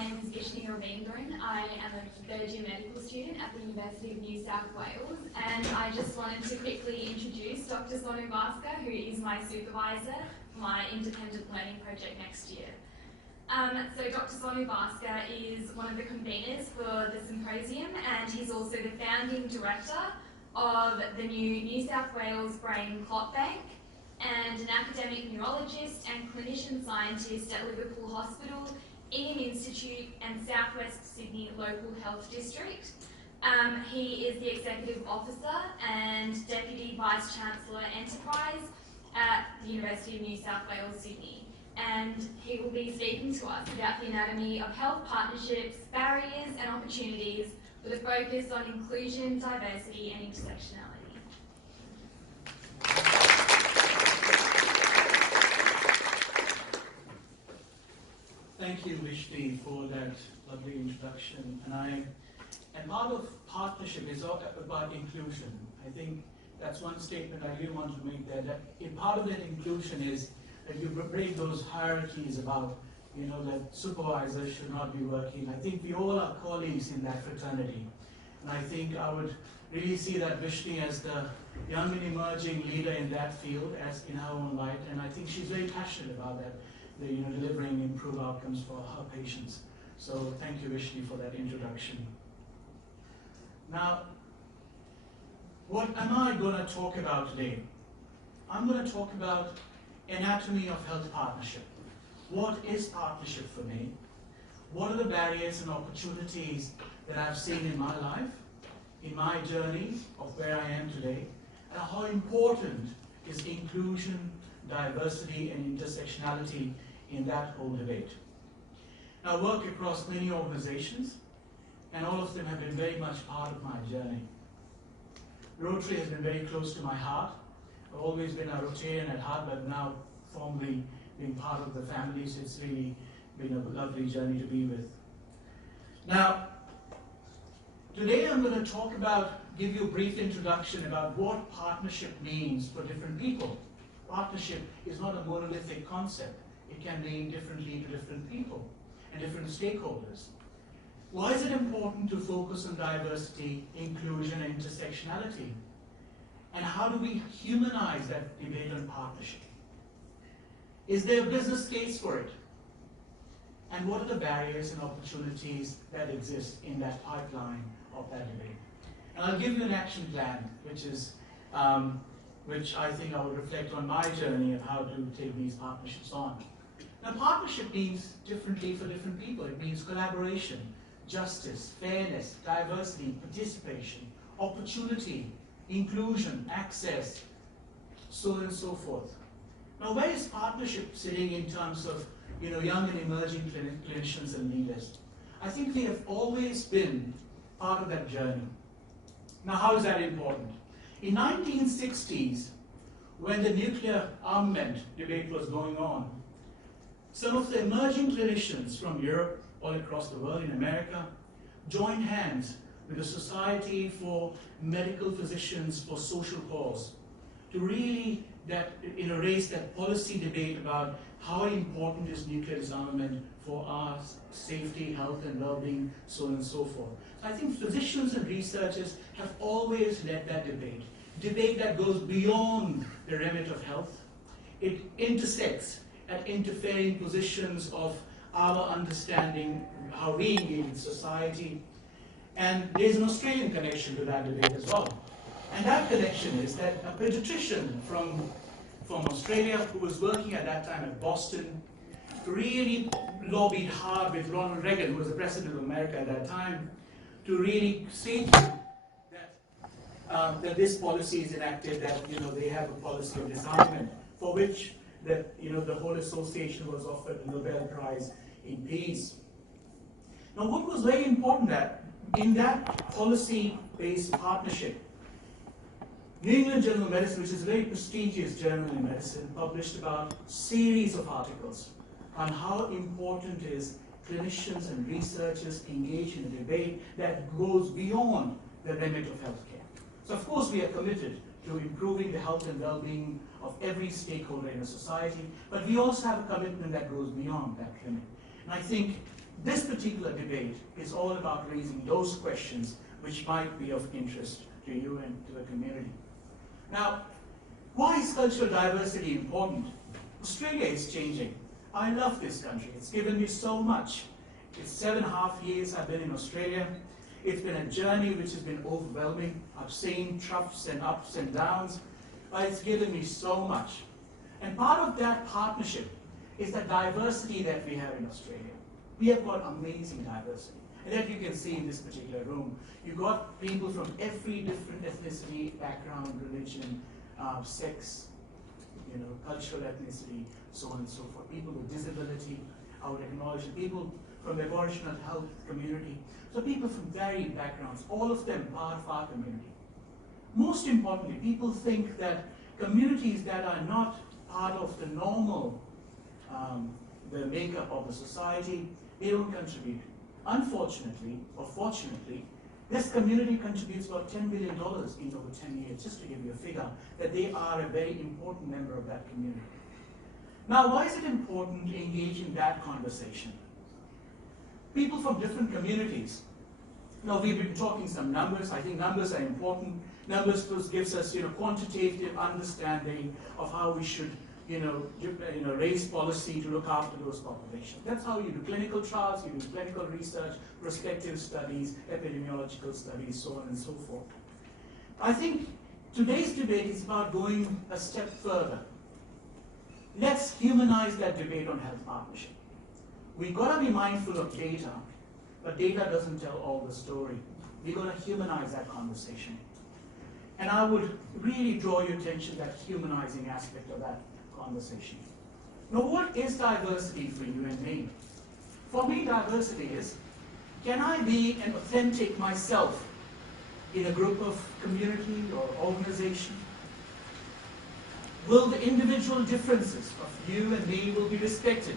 name is Vishni Ravindran. I am a third-year medical student at the University of New South Wales, and I just wanted to quickly introduce Dr Sonu Bhaskar, who is my supervisor for my independent learning project next year. So Dr Sonu Bhaskar is one of the conveners for the Symposium, and he's also the founding director of the New South Wales Brain Clot Bank, and an academic neurologist and clinician scientist at Liverpool Hospital, Ingham Institute and South West Sydney Local Health District. He is the Executive Officer and Deputy Vice-Chancellor Enterprise at the University of New South Wales, Sydney. And he will be speaking to us about the anatomy of health partnerships, barriers and opportunities with a focus on inclusion, diversity and intersectionality. Thank you, Vishni, for that lovely introduction. And part of partnership is about inclusion. I think that's one statement I really want to make there, that part of that inclusion is that you break those hierarchies about, that supervisors should not be working. I think we all are colleagues in that fraternity. And I think I would really see that Vishni as the young and emerging leader in that field, as in her own right. And I think she's very passionate about that. Delivering improved outcomes for her patients. So thank you, Vishni, for that introduction. Now, what am I going to talk about today? I'm going to talk about anatomy of health partnership. What is partnership for me? What are the barriers and opportunities that I've seen in my life, in my journey of where I am today, and how important is inclusion, diversity, and intersectionality in that whole debate. I work across many organizations, and all of them have been very much part of my journey. Rotary has been very close to my heart. I've always been a Rotarian at heart, but now formally being part of the family, so it's really been a lovely journey to be with. Now, today I'm going to give you a brief introduction about what partnership means for different people. Partnership is not a monolithic concept. It can mean differently to different people and different stakeholders. Why is it important to focus on diversity, inclusion, and intersectionality? And how do we humanize that debate on partnership? Is there a business case for it? And what are the barriers and opportunities that exist in that pipeline of that debate? And I'll give you an action plan, which I think I will reflect on my journey of how to take these partnerships on. Now, partnership means differently for different people. It means collaboration, justice, fairness, diversity, participation, opportunity, inclusion, access, so on and so forth. Now, where is partnership sitting in terms of young and emerging clinicians and leaders? I think they have always been part of that journey. Now, how is that important? In 1960s, when the nuclear armament debate was going on, some of the emerging clinicians from Europe, all across the world, in America, joined hands with the Society for Medical Physicians for Social Cause to really raise that policy debate about how important is nuclear disarmament for our safety, health, and well-being, so on and so forth. I think physicians and researchers have always led that debate that goes beyond the remit of health. It intersects at interfering positions of our understanding, how we engage with society. And there's an Australian connection to that debate as well. And that connection is that a pediatrician from Australia who was working at that time at Boston really lobbied hard with Ronald Reagan, who was the president of America at that time, to really say that this policy is enacted, that they have a policy of disarmament, for which the whole association was offered the Nobel Prize in Peace. Now, what was very important that in that policy-based partnership, New England Journal of Medicine, which is a very prestigious journal in medicine, published about a series of articles on how important it is clinicians and researchers engage in a debate that goes beyond the remit of healthcare. So, of course, we are committed to improving the health and well-being of every stakeholder in a society, but we also have a commitment that goes beyond that limit. And I think this particular debate is all about raising those questions which might be of interest to you and to the community. Now, why is cultural diversity important? Australia is changing. I love this country. It's given me so much. It's 7.5 years I've been in Australia. It's been a journey which has been overwhelming. I've seen troughs and ups and downs, but it's given me so much. And part of that partnership is the diversity that we have in Australia. We have got amazing diversity. And that you can see in this particular room. You've got people from every different ethnicity, background, religion, sex, cultural ethnicity, so on and so forth. People with disability, I would acknowledge it. People from the Aboriginal health community. So people from varied backgrounds, all of them part of our community. Most importantly, people think that communities that are not part of the normal, the makeup of the society, they don't contribute. Unfortunately, or fortunately, this community contributes about $10 billion in over 10 years, just to give you a figure, that they are a very important member of that community. Now, why is it important to engage in that conversation? People from different communities. Now, we've been talking some numbers. I think numbers are important. Numbers gives us, quantitative understanding of how we should, raise policy to look after those populations. That's how you do clinical trials, you do clinical research, prospective studies, epidemiological studies, so on and so forth. I think today's debate is about going a step further. Let's humanize that debate on health partnership. We've got to be mindful of data, but data doesn't tell all the story. We've got to humanize that conversation. And I would really draw your attention to that humanizing aspect of that conversation. Now, what is diversity for you and me? For me, diversity is, can I be an authentic myself in a group of community or organization? Will the individual differences of you and me will be respected?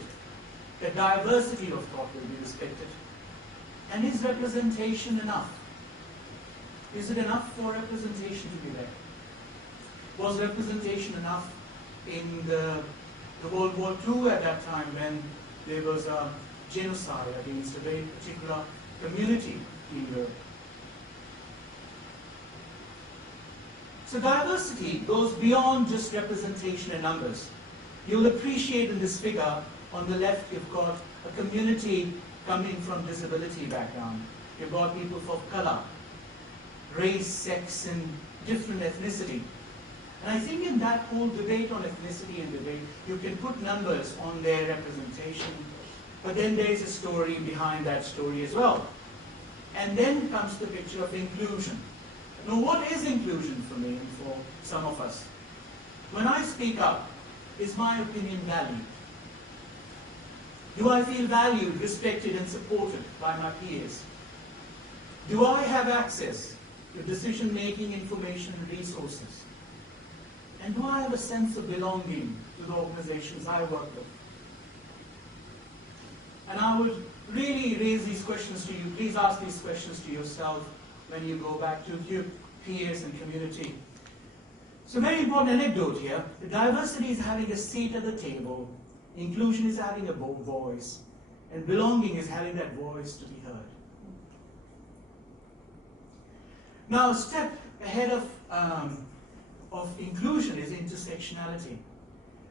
The diversity of thought will be respected. And is representation enough? Is it enough for representation to be there? Was representation enough in the World War II at that time when there was a genocide against a very particular community in Europe? So diversity goes beyond just representation and numbers. You'll appreciate in this figure, on the left you've got a community coming from disability background. You've got people of color, race, sex, and different ethnicity. And I think in that whole debate on ethnicity and debate, you can put numbers on their representation, but then there's a story behind that story as well. And then comes the picture of inclusion. Now, what is inclusion for me and for some of us? When I speak up, is my opinion valued? Do I feel valued, respected, and supported by my peers? Do I have access to decision-making, information, and resources? And do I have a sense of belonging to the organizations I work with? And I would really raise these questions to you. Please ask these questions to yourself when you go back to your peers and community. So very important anecdote here. The diversity is having a seat at the table. Inclusion is having a voice. And belonging is having that voice to be heard. Now, a step ahead of inclusion is intersectionality.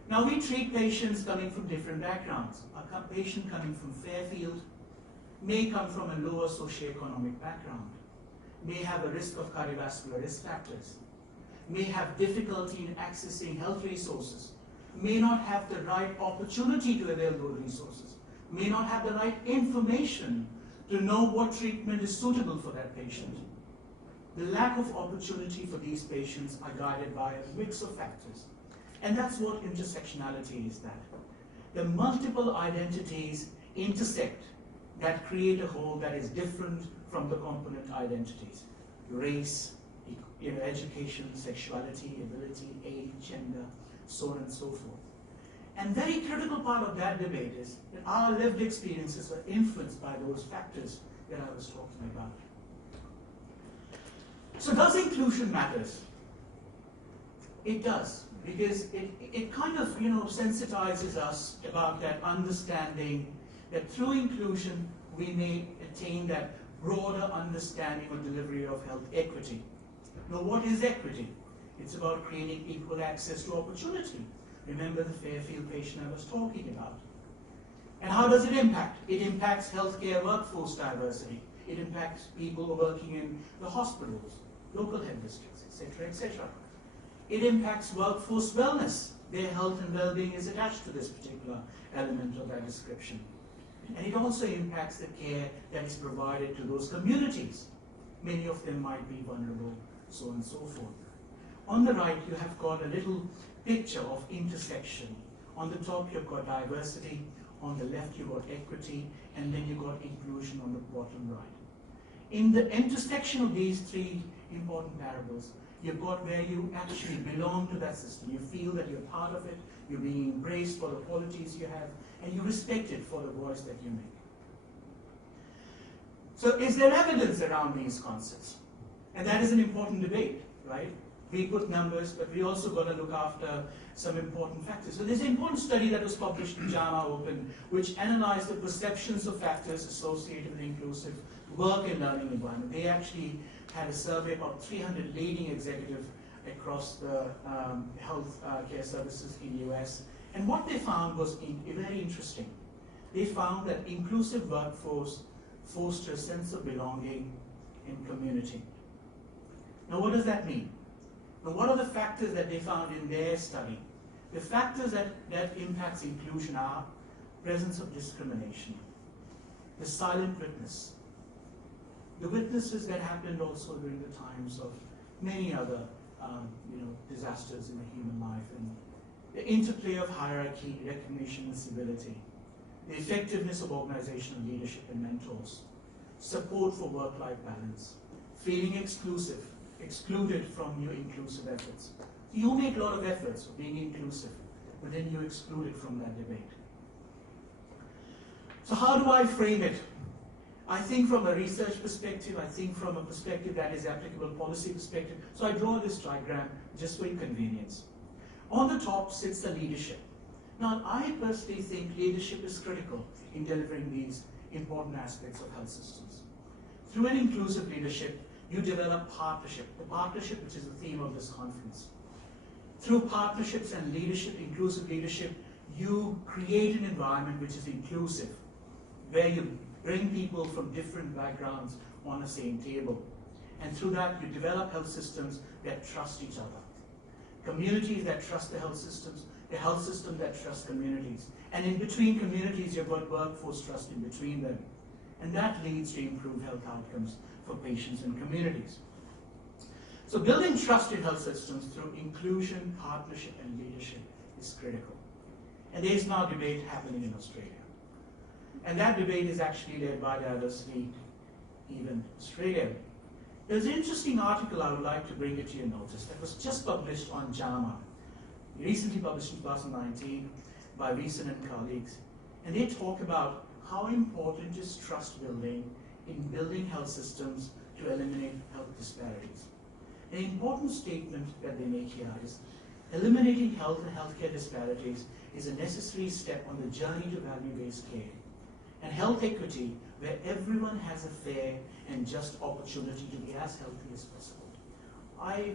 Now, we treat patients coming from different backgrounds. A patient coming from Fairfield may come from a lower socioeconomic background, may have a risk of cardiovascular risk factors, may have difficulty in accessing health resources, may not have the right opportunity to avail those resources, may not have the right information to know what treatment is suitable for that patient. The lack of opportunity for these patients are guided by a mix of factors. And that's what intersectionality is, that. The multiple identities intersect that create a whole that is different from the component identities. Race, education, sexuality, ability, age, gender, so on and so forth. And very critical part of that debate is that our lived experiences are influenced by those factors that I was talking about. So does inclusion matters? It does, because it kind of sensitizes us about that understanding that through inclusion we may attain that broader understanding or delivery of health equity. Now, what is equity? It's about creating equal access to opportunity. Remember the Fairfield patient I was talking about. And how does it impact? It impacts healthcare workforce diversity. It impacts people who are working in the hospitals, local health districts, etc., etc. It impacts workforce wellness. Their health and well-being is attached to this particular element of that description. And it also impacts the care that is provided to those communities. Many of them might be vulnerable, so on and so forth. On the right, you have got a little picture of intersection. On the top, you've got diversity. On the left, you've got equity. And then you've got inclusion on the bottom right. In the intersection of these three important parables, you've got where you actually belong to that system. You feel that you're part of it. You're being embraced for the qualities you have. And you're respected for the voice that you make. So is there evidence around these concepts? And that is an important debate, right? We put numbers, but we also got to look after some important factors. So there's an important study that was published in JAMA Open, which analyzed the perceptions of factors associated with inclusive work and learning environment. They actually had a survey of about 300 leading executives across the health care services in the US. And what they found was very interesting. They found that inclusive workforce fosters a sense of belonging and community. Now, what does that mean? Now, what are the factors that they found in their study? The factors that impacts inclusion are presence of discrimination, the silent witness, the witnesses that happened also during the times of many other disasters in the human life, and the interplay of hierarchy, recognition, and civility, the effectiveness of organizational leadership and mentors, support for work-life balance, feeling excluded from your inclusive efforts. You make a lot of efforts of being inclusive, but then you're excluded from that debate. So how do I frame it? I think from a research perspective, I think from a perspective that is applicable policy perspective. So I draw this diagram just for your convenience. On the top sits the leadership. Now, I personally think leadership is critical in delivering these important aspects of health systems. Through an inclusive leadership, you develop partnership, the partnership which is the theme of this conference. Through partnerships and leadership, inclusive leadership, you create an environment which is inclusive, where you bring people from different backgrounds on the same table. And through that, you develop health systems that trust each other. Communities that trust the health systems that trust communities. And in between communities, you've got workforce trust in between them. And that leads to improved health outcomes for patients and communities. So building trust in health systems through inclusion, partnership, and leadership is critical. And there is now debate happening in Australia. And that debate is actually led by Diversity Even Australia. There's an interesting article I would like to bring it to your notice that was just published on JAMA, recently published in 2019 by Vishni and colleagues. And they talk about how important is trust building in building health systems to eliminate health disparities. An important statement that they make here is eliminating health and healthcare disparities is a necessary step on the journey to value-based care and health equity, where everyone has a fair and just opportunity to be as healthy as possible. I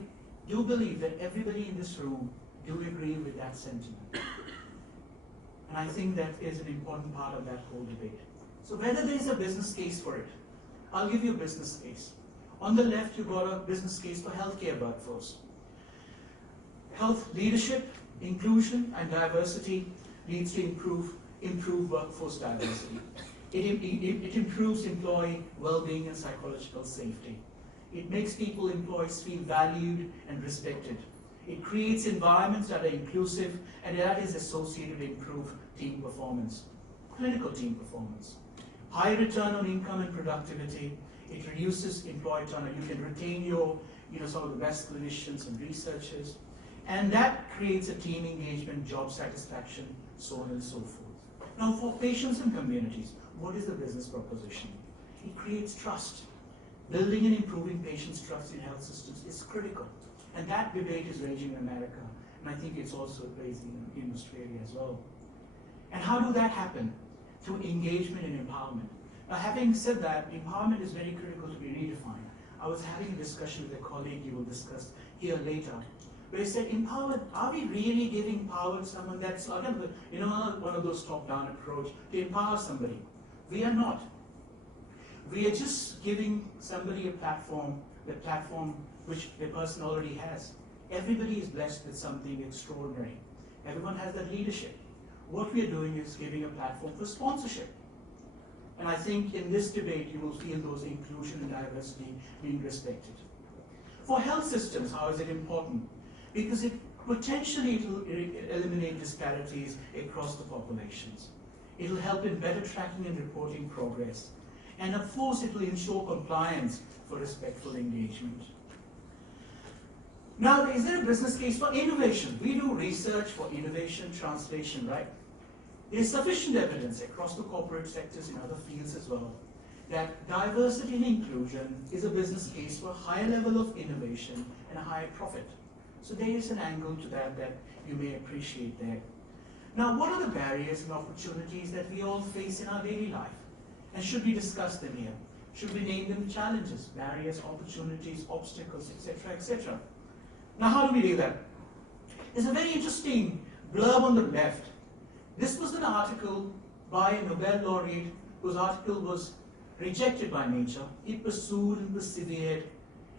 do believe that everybody in this room do agree with that sentiment. And I think that is an important part of that whole debate. So whether there is a business case for it, I'll give you a business case. On the left, you've got a business case for healthcare workforce. Health leadership, inclusion, and diversity leads to improve workforce diversity. It improves employee well-being and psychological safety. It makes employees feel valued and respected. It creates environments that are inclusive, and that is associated with improved team performance, clinical team performance. High return on income and productivity. It reduces employee turnover. You can retain some of the best clinicians and researchers. And that creates a team engagement, job satisfaction, so on and so forth. Now, for patients and communities, what is the business proposition? It creates trust. Building and improving patients' trust in health systems is critical. And that debate is raging in America, and I think it's also raging in Australia as well. And how do that happen? Through engagement and empowerment. Having said that, empowerment is very critical to be redefined. I was having a discussion with a colleague you will discuss here later, where he said, empowered, are we really giving power to someone that's, again, one of those top-down approach to empower somebody? We are not. We are just giving somebody a platform, the platform which the person already has. Everybody is blessed with something extraordinary. Everyone has that leadership. What we are doing is giving a platform for sponsorship. And I think in this debate, you will feel those inclusion and diversity being respected. For health systems, how is it important? Because it potentially will eliminate disparities across the populations. It will help in better tracking and reporting progress. And of course, it will ensure compliance for respectful engagement. Now, is there a business case for innovation? We do research for innovation, translation, right? There's sufficient evidence across the corporate sectors in other fields as well that diversity and inclusion is a business case for a higher level of innovation and a higher profit. So there is an angle to that that you may appreciate there. Now, what are the barriers and opportunities that we all face in our daily life? And should we discuss them here? Should we name them challenges, barriers, opportunities, obstacles, etc., etc.? Now, how do we do that? There's a very interesting blurb on the left. This was an article by a Nobel laureate whose article was rejected by Nature. He pursued and persevered,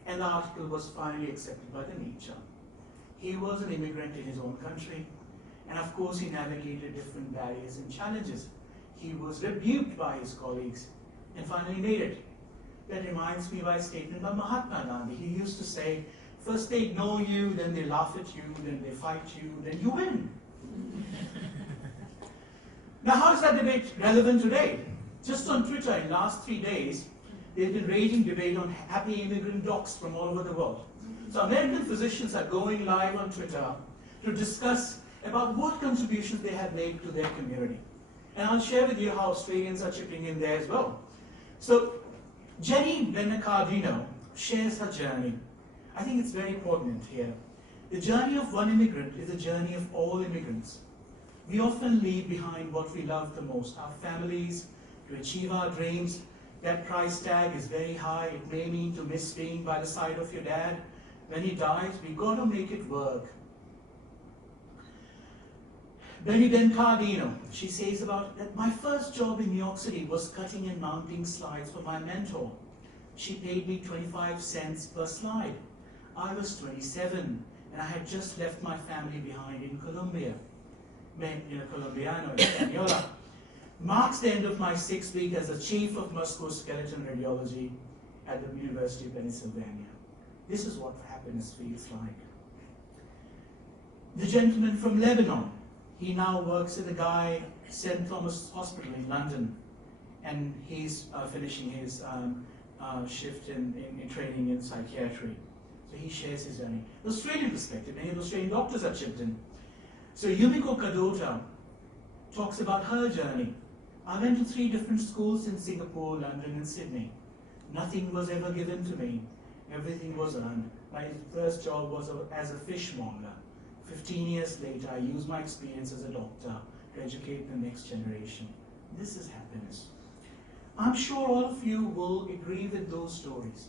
and the article was finally accepted by the Nature. He was an immigrant in his own country, and of course he navigated different barriers and challenges. He was rebuked by his colleagues and finally made it. That reminds me of a statement by Mahatma Gandhi. He used to say, first they ignore you, then they laugh at you, then they fight you, then you win. Now, how is that debate relevant today? Just on Twitter in the last 3 days, they've been raging debate on happy immigrant docs from all over the world. So American physicians are going live on Twitter to discuss about what contributions they have made to their community. And I'll share with you how Australians are chipping in there as well. So Jenny Bernacardino shares her journey. I think it's very important here. The journey of one immigrant is the journey of all immigrants. We often leave behind what we love the most, our families, to achieve our dreams. That price tag is very high. It may mean to miss being by the side of your dad. When he dies, we've got to make it work. Benny Bernacardino, she says about that my first job in New York City was cutting and mounting slides for my mentor. She paid me 25 cents per slide. I was 27 and I had just left my family behind in Colombia. Colombiano, Española. Marks the end of my 6th week as the chief of musculoskeletal radiology at the University of Pennsylvania. This is what happiness feels like. The gentleman from Lebanon, he now works at the St. Thomas Hospital in London, and he's finishing his shift in training in psychiatry. So he shares his journey. The Australian perspective, many of the Australian doctors are chipped in. So Yumiko Kadota talks about her journey. I went to 3 different schools in Singapore, London, and Sydney. Nothing was ever given to me. Everything was earned. My first job was as a fishmonger. 15 years later, I used my experience as a doctor to educate the next generation. This is happiness. I'm sure all of you will agree with those stories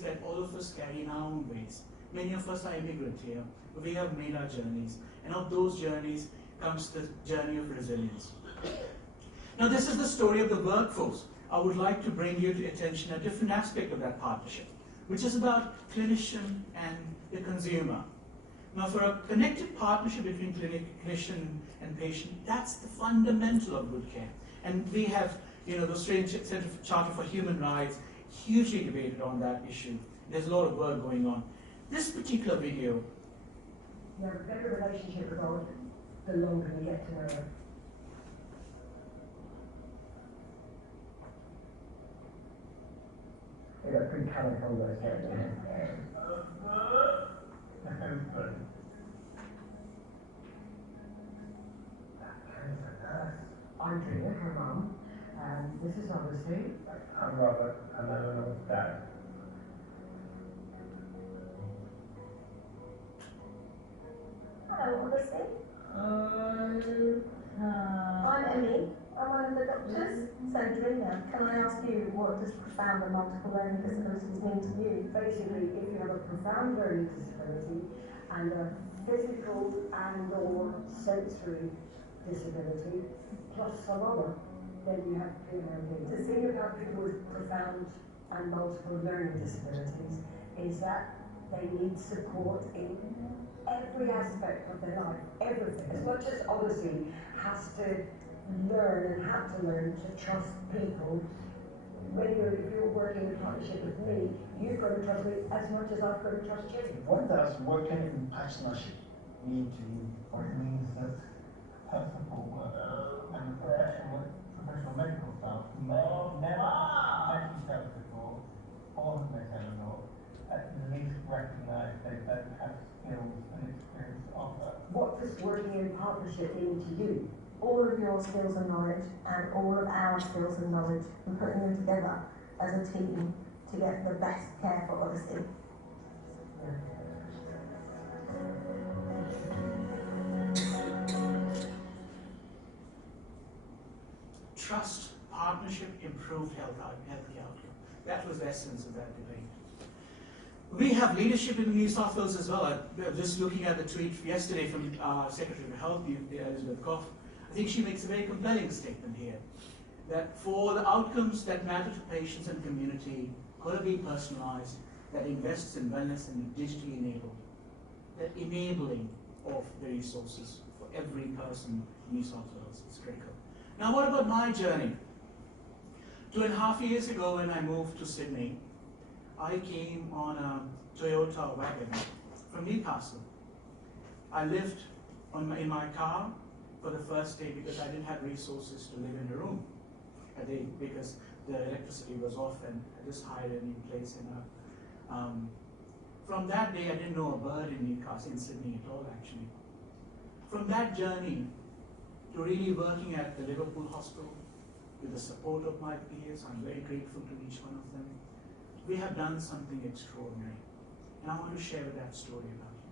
that all of us carry in our own ways. Many of us are immigrant here, but we have made our journeys. And of those journeys comes the journey of resilience. Now, this is the story of the workforce. I would like to bring you to attention a different aspect of that partnership, which is about clinician and the consumer. Now, for a connected partnership between clinician and patient, that's the fundamental of good care. And we have, the Australian Charter for Human Rights hugely debated on that issue. There's a lot of work going on. This particular video. You have a better relationship with God the longer you get to know her. They got pretty colour photos there. I'm Julia, her mum, and this is obviously. I'm Robert, and I'm Eleanor's dad. Hello, Lucy. I'm Emmy. I'm one of the doctors. So, Drina, can I ask you, what does profound and multiple learning disabilities mean to you? Basically, if you have a profound learning disability and a physical and or sensory disability, plus some other, then you have PMLD. The thing about people with profound and multiple learning disabilities is that they need support in every aspect of their life, everything. As much as obviously has to learn and have to learn to trust people. If you're working in partnership with me, you've got to trust me as much as I've got to trust you. What does working in partnership mean to you? Or it means that technical and professional medical staff never met each other before, or have met each other, at least recognise they both have skills and experience to offer. What does working in partnership mean to you? All of your skills and knowledge, and all of our skills and knowledge, and putting them together as a team to get the best care for Odyssey. Trust, partnership, improved healthy outcome. That was the essence of that debate. We have leadership in New South Wales as well. Just looking at the tweet yesterday from our Secretary of Health, Elizabeth Goff, I think she makes a very compelling statement here, that for the outcomes that matter to patients and community, got to be personalized, that invests in wellness and digitally enabled, the enabling of the resources for every person in New South Wales is critical. Now, what about my journey? 2.5 years ago, when I moved to Sydney, I came on a Toyota wagon from Newcastle. I lived in my car for the first day because I didn't have resources to live in a room because the electricity was off, and I just hired a new place. From that day, I didn't know a bird in Newcastle, in Sydney at all, actually. From that journey to really working at the Liverpool hospital with the support of my peers, I'm very grateful to each one of them. We have done something extraordinary, and I want to share that story about you.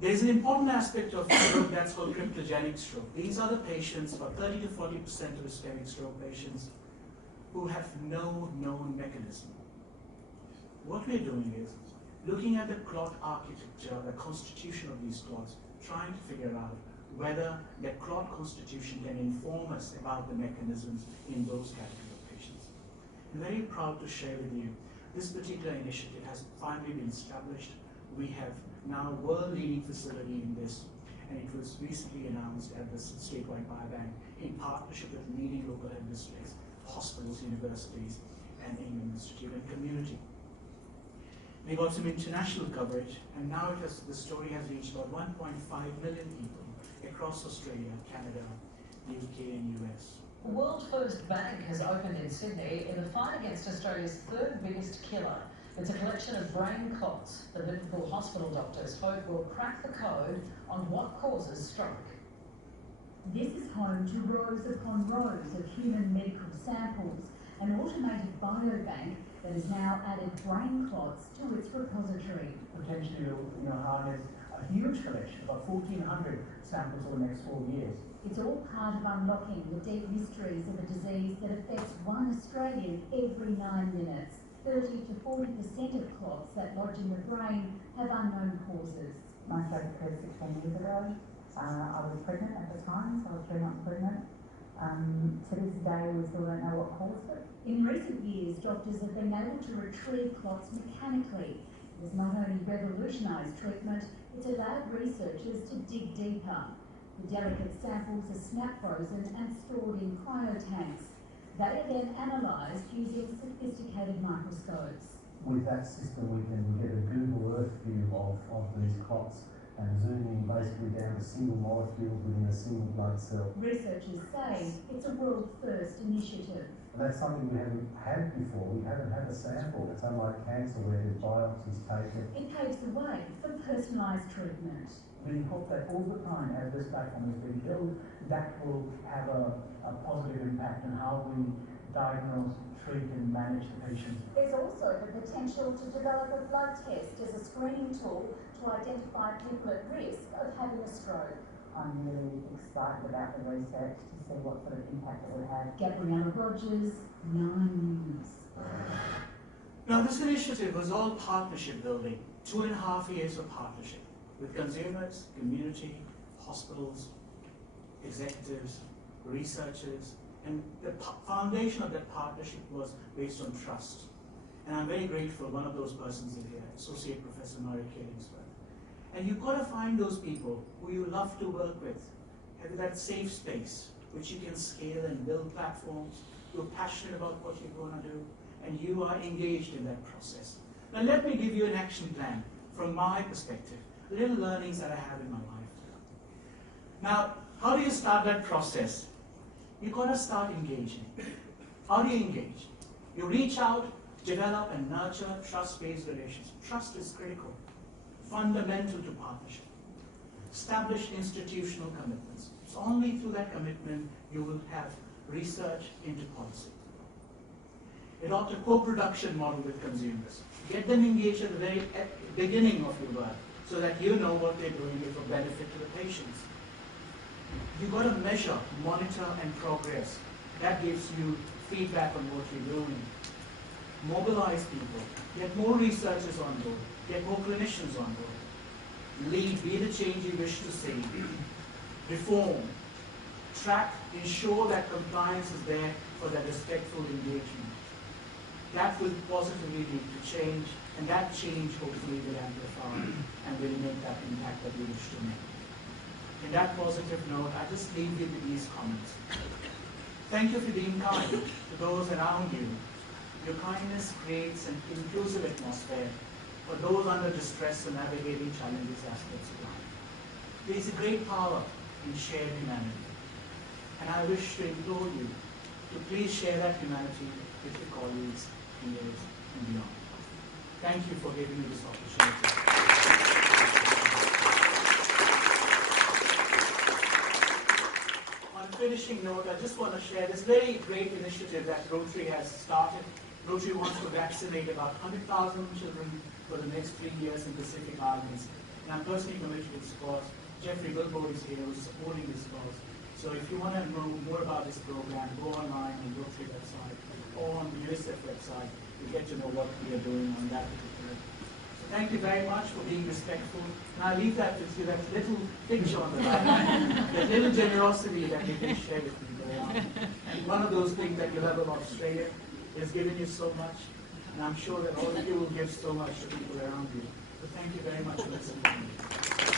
There is an important aspect of stroke that's called cryptogenic stroke. These are the patients, about 30 to 40% of ischemic stroke patients, who have no known mechanism. What we're doing is looking at the clot architecture, the constitution of these clots, trying to figure out whether their clot constitution can inform us about the mechanisms in those categories of patients. I'm very proud to share with you, this particular initiative has finally been established. We have now a world-leading facility in this, and it was recently announced at the statewide biobank in partnership with leading local health districts, hospitals, universities, and Ingham Institute and community. We got some international coverage, and now the story has reached about 1.5 million people across Australia, Canada, the UK, and US. The world's first bank has opened in Sydney in the fight against Australia's third biggest killer. It's a collection of brain clots that Liverpool hospital doctors hope will crack the code on what causes stroke. This is home to rows upon rows of human medical samples, an automated biobank that has now added brain clots to its repository. Potentially, harness a huge collection, about 1,400 samples over the next 4 years. It's all part of unlocking the deep mysteries of a disease that affects one Australian every 9 minutes. 30 to 40% of clots that lodge in the brain have unknown causes. My stroke occurred 16 years ago. I was pregnant at the time, so I was 3 months pregnant. To this day, we still don't know what caused it. In recent years, doctors have been able to retrieve clots mechanically. It has not only revolutionised treatment, it's allowed researchers to dig deeper. The delicate samples are snap frozen and stored in cryotanks. They are then analysed using sophisticated microscopes. With that system, we can get a Google Earth view of these clots and zoom in basically down to single molecules within a single blood cell. Researchers say it's a world-first initiative. And that's something we haven't had before. We haven't had a sample. It's unlike cancer where there's biopsies taken. It paves the way for personalised treatment. We hope that over time, as this platform is being built, that will have a positive impact on how we diagnose, treat, and manage the patients. There's also the potential to develop a blood test as a screening tool to identify people at risk of having a stroke. I'm really excited about the research to see what sort of impact it would have. Gabriella Rogers, 9 News. Now, this initiative was all partnership building, 2.5 years of partnership with consumers, community, hospitals, executives, researchers, and the foundation of that partnership was based on trust. And I'm very grateful one of those persons is here, Associate Professor Murray Killingsworth. And you've got to find those people who you love to work with, have that safe space which you can scale and build platforms, you're passionate about what you're going to do, and you are engaged in that process. Now let me give you an action plan from my perspective, little learnings that I have in my life. Now, how do you start that process? You've got to start engaging. How do you engage? You reach out, develop and nurture trust-based relations. Trust is critical, fundamental to partnership. Establish institutional commitments. It's only through that commitment you will have research into policy. Adopt a co-production model with consumers. Get them engaged at the very beginning of your work so that you know what they're doing is of benefit to the patients. You've got to measure, monitor, and progress. That gives you feedback on what you're doing. Mobilize people. Get more researchers on board. Get more clinicians on board. Lead, be the change you wish to see. Reform. Track, ensure that compliance is there for that respectful engagement. That will positively lead to change, and that change hopefully will amplify and will make that impact that we wish to make. In that positive note, I just leave you with these comments. Thank you for being kind to those around you. Your kindness creates an inclusive atmosphere for those under distress and navigating challenging aspects of life. There is a great power in shared humanity. And I wish to implore you to please share that humanity with your colleagues, peers, and beyond. Thank you for giving me this opportunity. On a finishing note, I just want to share this very great initiative that Rotary has started. Rotary wants to vaccinate about 100,000 children for the next 3 years in Pacific Islands. And I'm personally committed to this cause. Jeffrey Wilbur is here who's supporting this cause. So if you want to know more about this program, go online on the Rotary website or on the UNSW website. You get to know what we are doing on that particular. So thank you very much for being respectful. And I leave that with you, that little picture on the right, that little generosity that you can share with people around. And one of those things that you love about Australia is giving you so much. And I'm sure that all of you will give so much to people around you. So thank you very much for listening to me.